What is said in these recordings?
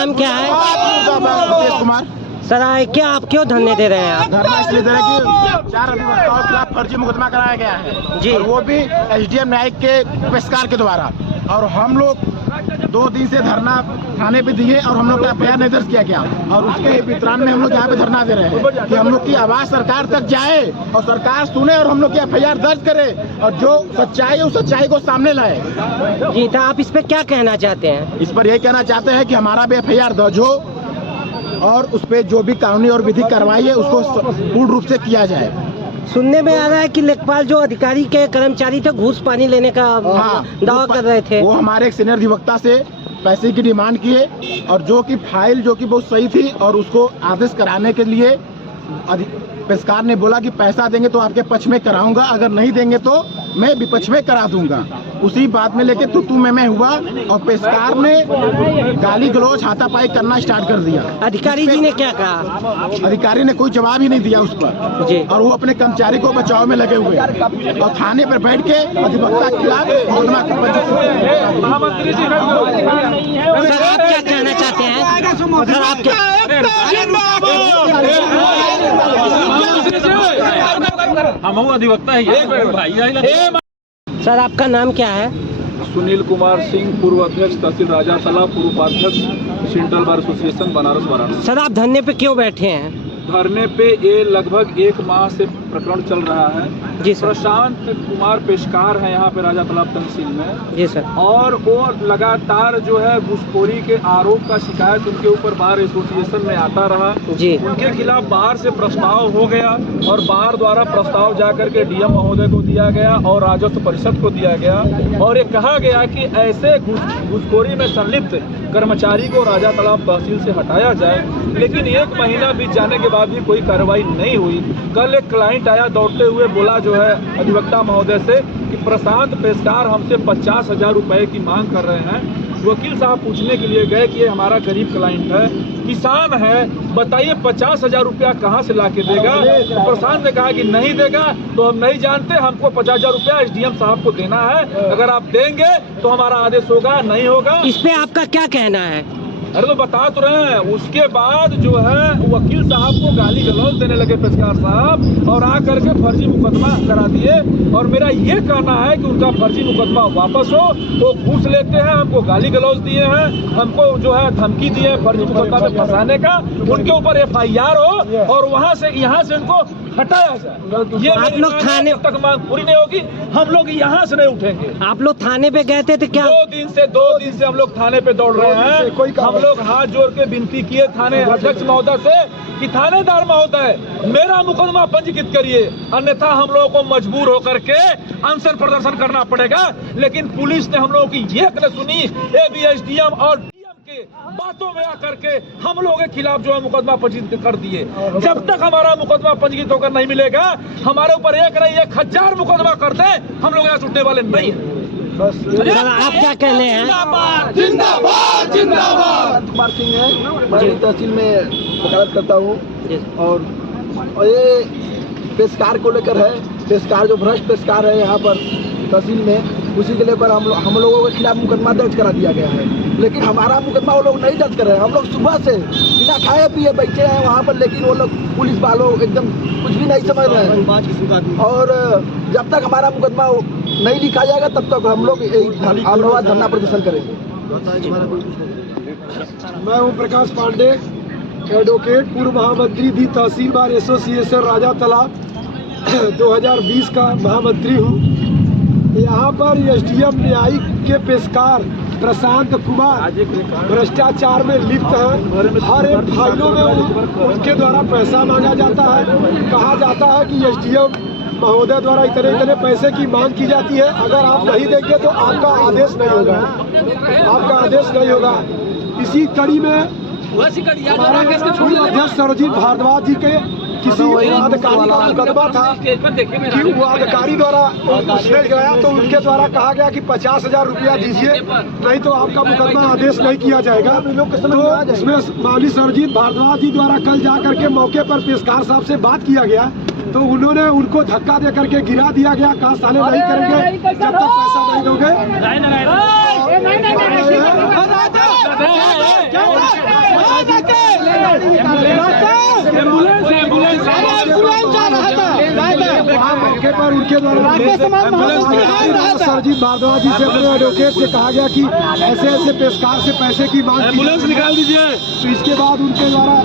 नाम क्या है? मुकेश कुमार। सर क्या आप क्यों धरने दे रहे हैं आप? धरना इसलिए दे रहे हैं कि 4 अधिवक्ताओं के खिलाफ फर्जी मुकदमा कराया गया है जी। और वो भी एसडीएम न्यायिक के पेशकार के द्वारा। और हम लोग 2 दिन से धरना थाने पे दिए और हम लोग का एफआईआर नहीं दर्ज किया गया और उसके वितरण में हम लोग यहाँ पे धरना दे रहे हैं कि हम लोग की आवाज सरकार तक जाए और सरकार सुने और हम लोग की एफआईआर दर्ज करे और जो सच्चाई है उस सच्चाई को सामने लाए। जी, तो आप इस पे क्या कहना चाहते हैं? इस पर यही कहना चाहते हैं कि हमारा भी एफआईआर दर्ज हो और उस पर जो भी कानूनी और विधिक कार्रवाई है उसको पूर्ण रूप से किया जाए। सुनने में आ रहा है कि लेखपाल जो अधिकारी के कर्मचारी थे घूस पानी लेने का दावा कर रहे थे। वो हमारे एक सीनियर अधिवक्ता से पैसे की डिमांड किए और जो कि फाइल जो कि बहुत सही थी और उसको आदेश कराने के लिए पेशकार ने बोला कि पैसा देंगे तो आपके पक्ष में कराऊंगा, अगर नहीं देंगे तो मैं विपक्ष में करा दूंगा। उसी बात में लेके तू मैं हुआ और पेशकार ने गाली गलौज हाथापाई करना स्टार्ट कर दिया। अधिकारी जी ने क्या कहा? अधिकारी ने कोई जवाब ही नहीं दिया उस पर जी। और वो अपने कर्मचारी को बचाव में लगे हुए और थाने पर बैठ के अधिवक्ता के खिलाफ मुकदमा सर आप क्या कहना चाहते हैं? सर आप क्या हम अधिवक्ता है। सर आपका नाम क्या है? सुनील कुमार सिंह, पूर्व अध्यक्ष तहसील राजा तला, पूर्व उपाध्यक्ष central bar association Banaras Varanasi. Sir आप धरने पे क्यों बैठे हैं? धरने पे ये लगभग 1 माह से प्रकरण चल रहा है। जी सर। प्रशांत कुमार पेशकार है यहाँ पे राजा तालाब तहसील में। जी सर। और वो लगातार जो है घूसखोरी के आरोप का शिकायत उनके ऊपर बार एसोसिएशन में आता रहा। जी। उनके खिलाफ बाहर से प्रस्ताव हो गया और बाहर द्वारा प्रस्ताव जाकर के डीएम महोदय को दिया गया और राजस्व परिषद को दिया गया और ये कहा गया कि ऐसे घूसखोरी में संलिप्त कर्मचारी को राजा तालाब तहसील से हटाया जाए। लेकिन 1 महीना बीत जाने के बाद भी कोई कार्रवाई नहीं हुई। कल एक क्लाइंट आया दौड़ते हुए, बोला जो है अधिवक्ता महोदय से कि प्रशांत पेशकार हमसे 50,000 रुपए की मांग कर रहे हैं। वकील साहब पूछने के लिए गए कि ये हमारा गरीब क्लाइंट है, किसान है, बताइए 50,000 रुपया कहाँ से ला के देगा? तो प्रशांत ने कहा कि नहीं देगा तो हम नहीं जानते, हमको 50,000 रुपया एसडीएम साहब को देना है, अगर आप देंगे तो हमारा आदेश होगा, नहीं होगा। इस पे आपका क्या कहना है? अरे तो बता तो रहे हैं। उसके बाद जो है वकील साहब को गाली गलौज देने लगे पेशकार साहब और आकर के फर्जी मुकदमा करा दिए और मेरा ये कहना है कि उनका फर्जी मुकदमा वापस हो। वो घूस लेते हैं, हमको गाली गलौज दिए हैं, हमको जो है धमकी दिए फर्जी मुकदमा में फंसाने का, उनके ऊपर FIR हो और वहाँ से यहाँ से उनको हटाया जाए। ये आप लोग थाने तक मांग पूरी नहीं होगी, हम लोग यहाँ से नहीं उठेंगे। आप लोग थाने पे गए थे तो क्या? 2 दिन से हम लोग थाने पे दौड़ रहे हैं। हम लोग हाथ जोड़ के विनती किए थाने अध्यक्ष महोदय से कि थानेदार महोदय मेरा मुकदमा पंजीकृत करिए, अन्यथा हम लोगों को मजबूर होकर के अनशन प्रदर्शन करना पड़ेगा। लेकिन पुलिस ने हम लोगों की ये न सुनी। ABSDM और DM के बातों में आकर के हम लोगों के खिलाफ जो है मुकदमा पंजीकृत कर दिए। जब तक हमारा मुकदमा पंजीकृत होकर नहीं मिलेगा, हमारे ऊपर 1,000 मुकदमा कर दे, हम लोग यहाँ छूटने वाले नहीं है। सर आप क्या कहने हैं? जिंदाबाद जिंदाबाद। कुमार सिंह है, मैं तहसील में वकालत करता हूँ और ये पेशकार को लेकर है। पेशकार जो भ्रष्ट पेशकार है यहाँ पर तहसील में, उसी के लेकर हम लोगों के खिलाफ मुकदमा दर्ज करा दिया गया है। लेकिन हमारा मुकदमा वो लोग नहीं दर्ज कर रहे हैं। हम लोग सुबह से बिना खाए पिए बैठे हैं वहाँ पर, लेकिन वो लोग पुलिस वालों एकदम कुछ भी नहीं समझ रहे हैं। और जब तक हमारा मुकदमा नहीं लिखा जाएगा तब तक हम लोग धरना प्रदर्शन करेंगे। मैं हूँ प्रकाश पांडे, एडवोकेट, पूर्व महामंत्री दी तहसील बार एसोसिएशन राजा तालाब 2020 का महामंत्री हूँ। यहाँ पर SDM न्यायिक के पेशकार प्रशांत कुमार भ्रष्टाचार में लिप्त है। हर एक फाइलों में उनके द्वारा पैसा मांगा जाता है। कहा जाता है कि SDM महोदय द्वारा इतने पैसे की मांग की जाती है, अगर आप नहीं देंगे तो आपका आदेश नहीं होगा, आपका आदेश नहीं होगा। इसी कड़ी में हमारे पूर्व अध्यक्ष सर्वजीत भारद्वाज जी के किसी अधिकारी का मुकदमा था कि वो अधिकारी द्वारा उसने गया तो उनके द्वारा कहा गया कि 50,000 रुपया दीजिए, नहीं तो आपका मुकदमा आदेश नहीं किया जाएगा। तो इसमें माली सर्वजीत भारद्वाज जी द्वारा कल जा करके मौके पर पेशकार साहब से बात किया गया तो उन्होंने उनको धक्का दे करके गिरा दिया गया। कहा साले नहीं करेंगे जब तक पैसा नहीं दोगे। वहाँ मौके पर उनके द्वारा सरजीत भारद्वाज जी से अपने एडवोकेट से कहा गया कि ऐसे ऐसे पेशकार से पैसे की मांग एम्बुलेंस निकाल दीजिए। तो इसके बाद उनके द्वारा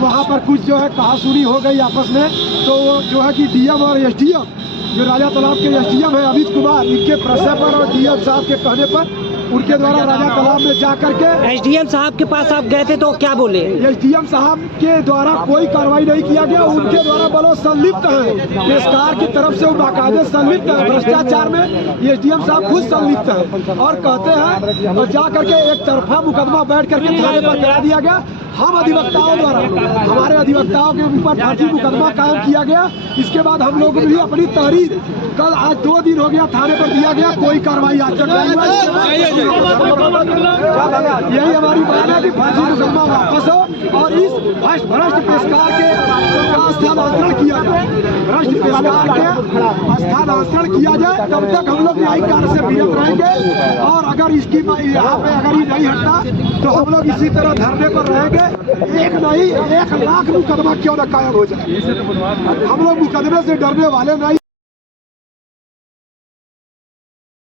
वहाँ पर कुछ जो है कहासुनी हो गई आपस में। तो जो है कि डीएम और एसडीएम, जो राजा तालाब के एसडीएम है अमित कुमार, इनके प्रेशर पर और डीएम साहब के कहने पर उनके द्वारा राजा तालाब में जा करके एसडीएम साहब के पास आप गए थे तो क्या बोले? एसडीएम साहब के द्वारा कोई कार्रवाई नहीं किया गया। उनके द्वारा बोलो संलिप्त है, पेशकार की तरफ से वो बाकायदे संलिप्त है भ्रष्टाचार में। एसडीएम साहब खुद संलिप्त है और कहते हैं और जा करके एक तरफा मुकदमा बैठ करके थाने पर करा दिया गया। हम अधिवक्ताओं द्वारा, हमारे अधिवक्ताओं के ऊपर फर्जी मुकदमा कायम किया गया। इसके बाद हम लोग भी अपनी तहरीर कल आज 2 दिन हो गया थाने पर दिया गया, कोई कार्रवाई आज तक नहीं हुई। यही हमारी मांग है कि फर्जी मुकदमा वापस हो और इस भ्रष्ट पेशकार के स्थानांतरण किया जाए, भ्रष्ट पेशकार के स्थानांतरण किया जाए। तब तक हम लोग न्यायिक कार्य से विरत रहेंगे और अगर इसकी यहाँ पे अगर ये नहीं हटता तो हम लोग इसी तरह धरने पर रहेंगे। एक नहीं 1 लाख मुकदमा क्यों न कायम हो जाए, हम लोग मुकदमे से डरने वाले नहीं।